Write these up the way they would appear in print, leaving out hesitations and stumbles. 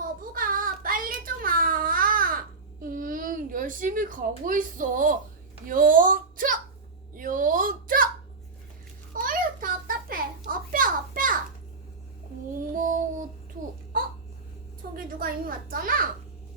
거북아, 빨리 좀 와. 열심히 가고 있어. 영차! 영차! 어휴, 답답해. 엎혀. 고마워, 저기 누가 이미 왔잖아.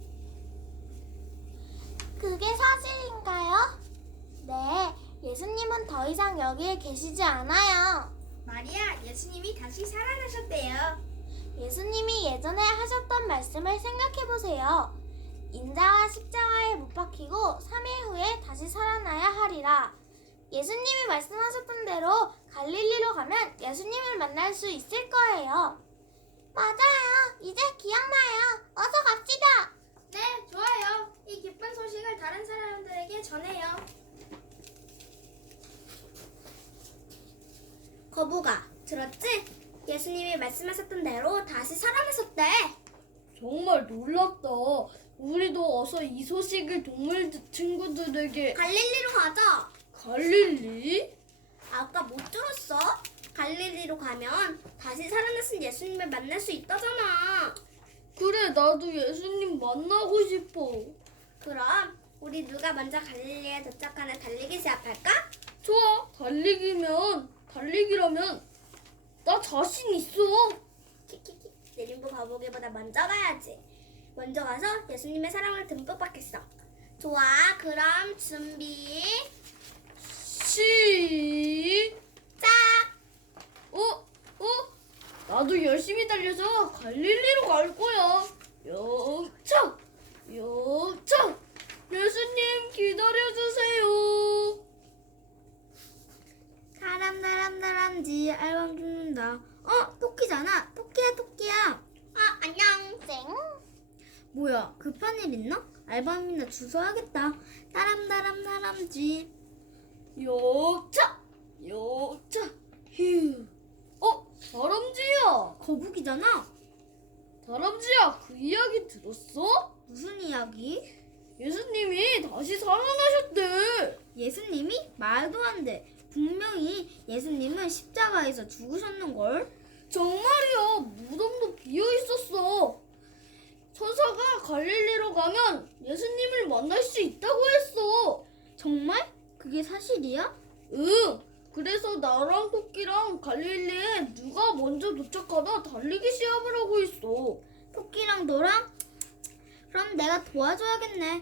그게 사실인가요? 네, 예수님은 더 이상 여기에 계시지 않아요. 마리아, 예수님이 다시 살아나셨대요. 예수님이 예전에 하셨던 말씀을 생각해보세요. 인자와 십자가에 못 박히고 3일 후에 다시 살아나야 하리라. 예수님이 말씀하셨던 대로 갈릴리로 가면 예수님을 만날 수 있을 거예요. 맞아요. 이제 기억나요. 어서 갑시다. 네, 좋아요. 이 기쁜 소식을 다른 사람들에게 전해요. 거북아, 들었지? 예수님이 말씀하셨던 대로 다시 살아나셨대. 정말 놀랍다. 우리도 어서 이 소식을 동물 친구들에게. 갈릴리로 가자. 갈릴리? 아까 못 들었어? 갈릴리로 가면 다시 살아나신 예수님을 만날 수 있다잖아. 그래, 나도 예수님 만나고 싶어. 그럼 우리 누가 먼저 갈릴리에 도착하는 달리기 시합할까? 좋아, 달리기라면 나 자신 있어. 키키키. 내림부 거북이보다 먼저 가야지. 먼저 가서 예수님의 사랑을 듬뿍 받겠어. 좋아, 그럼 준비. 시작! 나도 열심히 달려서 갈릴리로 갈 거야. 영차! 예수님 기다려주세요. 사람다람다람쥐 알밤 죽는다. 토끼잖아. 토끼야. 안녕. 쌩. 뭐야, 급한 일 있나? 알밤이나 주워야겠다. 다람쥐. 영차! 휴. 다람쥐야! 거북이잖아. 다람쥐야, 그 이야기 들었어? 무슨 이야기? 예수님이 다시 살아나셨대. 예수님이? 말도 안 돼. 분명히 예수님은 십자가에서 죽으셨는걸? 정말이야, 무덤도 비어 있었어. 천사가 갈릴리로 가면 예수님을 만날 수 있다고 했어. 정말? 그게 사실이야? 응. 그래서 나랑 토끼랑 갈릴리에 누가 먼저 도착하나 달리기 시합을 하고 있어. 토끼랑 너랑? 그럼 내가 도와줘야겠네.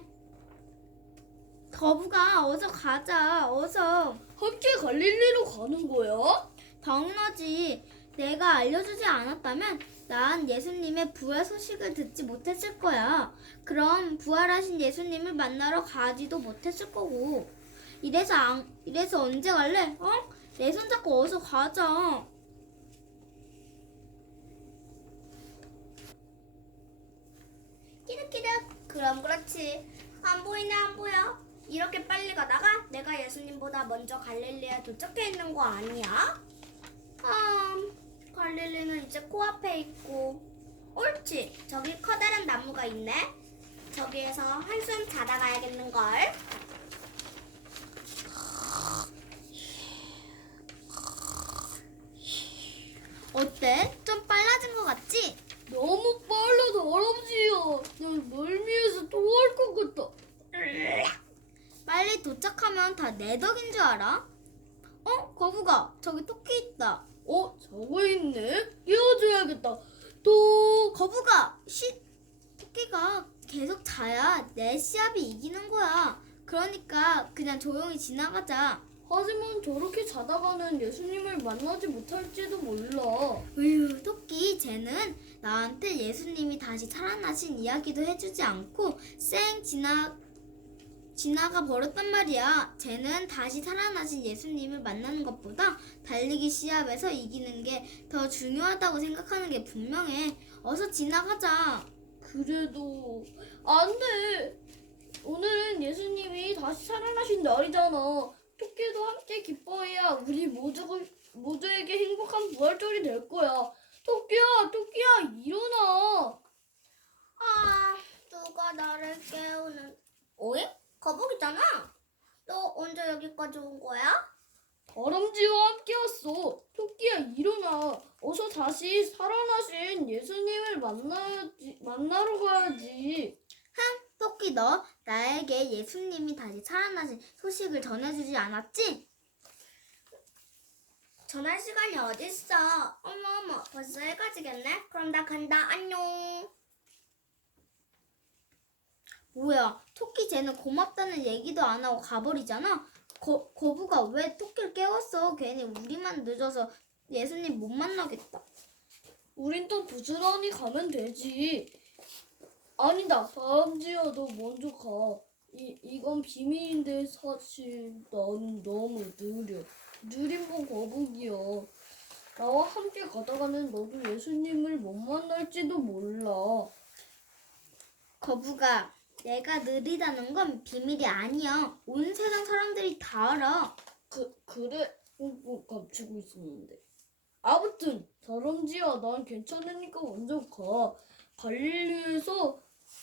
거북아, 어서 가자. 어서. 함께 갈릴리로 가는 거야? 당연하지. 내가 알려주지 않았다면 난 예수님의 부활 소식을 듣지 못했을 거야. 그럼 부활하신 예수님을 만나러 가지도 못했을 거고. 이래서 언제 갈래? 내 손 잡고 어서 가자. 끼득끼득. 그럼 그렇지. 안 보이네, 안 보여. 이렇게 빨리 가다가 내가 예수님보다 먼저 갈릴리에 도착해 있는 거 아니야? 갈릴리는 이제 코앞에 있고. 옳지. 저기 커다란 나무가 있네. 저기에서 한숨 자다 가야겠는걸. 어때? 좀 빨라진 것 같지? 너무 빨라, 다람쥐야. 난 멀미해서 토할 것 같다. 빨리 도착하면 다 내 덕인 줄 알아? 거북아, 저기 토끼 있다. 저거 있네. 깨워줘야겠다. 거북아, 토끼가 계속 자야 내 시합이 이기는 거야. 그러니까 그냥 조용히 지나가자. 하지만 저렇게 자다가는 예수님을 만나지 못할지도 몰라. 으유, 토끼, 쟤는 나한테 예수님이 다시 살아나신 이야기도 해주지 않고 쌩 지나가 버렸단 말이야. 쟤는 다시 살아나신 예수님을 만나는 것보다 달리기 시합에서 이기는 게 더 중요하다고 생각하는 게 분명해. 어서 지나가자. 그래도 안 돼. 오늘은 예수님이 다시 살아나신 날이잖아. 토끼도 함께 기뻐해야 우리 모두에게 행복한 부활절이 될 거야. 토끼야, 일어나. 누가 나를 깨우는... 오잉? 거북이잖아. 너 언제 여기까지 온 거야? 다람쥐와 함께 왔어. 토끼야, 일어나. 어서 다시 살아나신 예수님을 만나러 가야지. 토끼 너 나에게 예수님이 다시 살아나신 소식을 전해주지 않았지? 전할 시간이 어딨어. 어머 벌써 해가 지겠네. 그럼 나 간다. 안녕. 뭐야, 토끼 쟤는 고맙다는 얘기도 안 하고 가버리잖아. 거부가 왜 토끼를 깨웠어? 괜히 우리만 늦어서 예수님 못 만나겠다. 우린 또 부지런히 가면 되지. 아니다, 다람쥐야, 너 먼저 가. 이건 비밀인데 사실 난 너무 느려. 느린 건 거북이야. 나와 함께 가다가는 너도 예수님을 못 만날지도 몰라. 거부가 내가 느리다는 건 비밀이 아니야. 온 세상 사람들이 다 알아. 그래? 감추고 있었는데. 아무튼 다람쥐야, 난 괜찮으니까 먼저 가. 갈릴리에서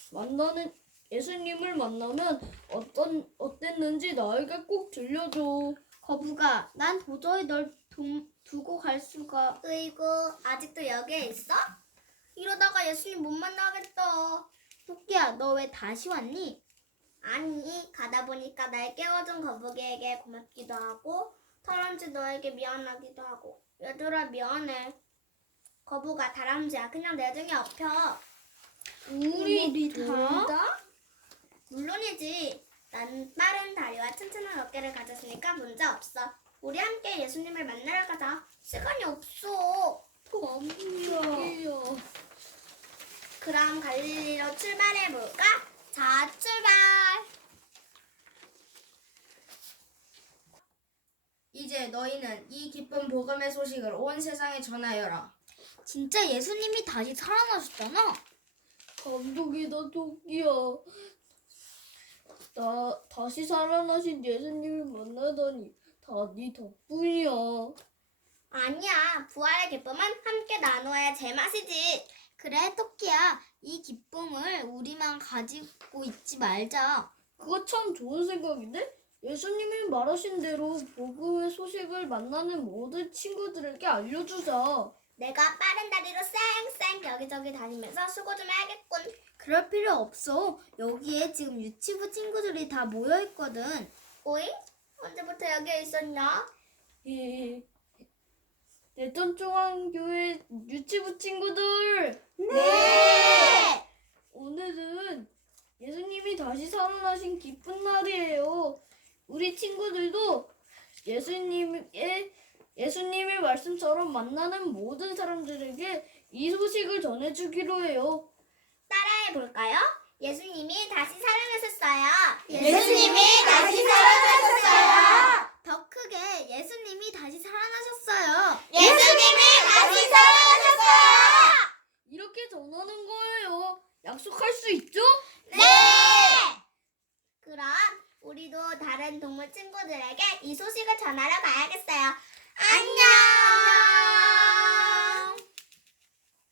예수님을 만나면 어땠는지 나에게 꼭 들려줘. 거부가 난 도저히 널 두고 갈 수가. 으이구 아직도 여기에 있어? 이러다가 예수님 못 만나겠다. 토끼야, 너 왜 다시 왔니? 아니 가다 보니까 날 깨워준 거북이에게 고맙기도 하고 다람쥐 너에게 미안하기도 하고. 얘들아 미안해. 거북아 다람쥐야 그냥 내 등에 업혀. 우리 다? 물론이지. 난 빠른 다리와 튼튼한 어깨를 가졌으니까 문제 없어. 우리 함께 예수님을 만나러 가자. 시간이 없어. 토끼야. 그럼 갈릴리로 출발해볼까? 자 출발. 이제 너희는 이 기쁜 복음의 소식을 온 세상에 전하여라. 진짜 예수님이 다시 살아나셨잖아. 감동이다, 토끼야. 나 다시 살아나신 예수님을 만나다니 다 네 덕분이야. 아니야. 부활의 기쁨은 함께 나눠야 제맛이지. 그래, 토끼야. 이 기쁨을 우리만 가지고 있지 말자. 그거 참 좋은 생각인데? 예수님이 말하신 대로 복음의 소식을 만나는 모든 친구들에게 알려주자. 내가 빠른 다리로 쌩쌩 여기저기 다니면서 수고 좀 해야겠군. 그럴 필요 없어. 여기에 지금 유치부 친구들이 다 모여 있거든. 오잉? 언제부터 여기에 있었냐? 예. 대전중앙교회 유치부 친구들! 네! 오늘은 예수님이 다시 살아나신 기쁜 날이에요. 우리 친구들도 예수님의 말씀처럼 만나는 모든 사람들에게 이 소식을 전해주기로 해요. 따라해볼까요? 예수님이 다시 살아나셨어요. 예수님이 다시 살아나셨어요. 더 크게 예수님이 다시 살아나셨어요. 예수님이 다시 살아나셨어요. 이렇게 전하는 거예요. 약속할 수 있죠? 네! 그럼 우리도 다른 동물 친구들에게 이 소식을 전하러 가야겠어요.